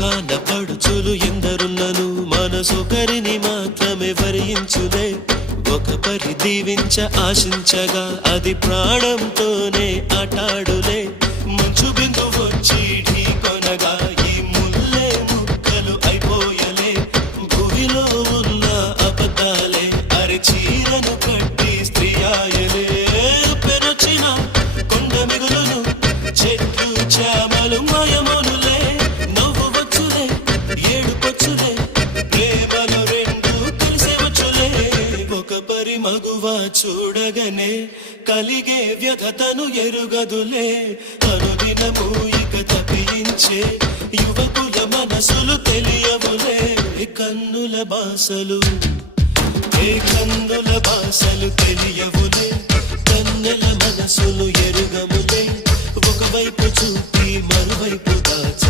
లోకాన పడుచులు ఎందరున్నను? మనసొకరిని మాత్రమే వరించులే ఒక పరి దీవించ ఆశించగా అది ప్రాణంతోనే ఆటాడులే. మంచు బిందు వచ్చి కొనగా ఈ ముల్లే ముక్కలు అయిపోయలే. భూమిలో ఉన్న అబద్ధాలే అరి చీరను మగువ చూడగనే కలిగే వ్యధతను ఎరుగదులే. అనుదినము ఇక తప్పించే యువకుల మనసులు తెలియవులే. కన్నుల బాసలు ఏ కన్నుల భాషలు తెలియవులే. కన్నుల మనసులు ఎరుగములే. ఒకవైపు చూపి మరువైపు దాచగా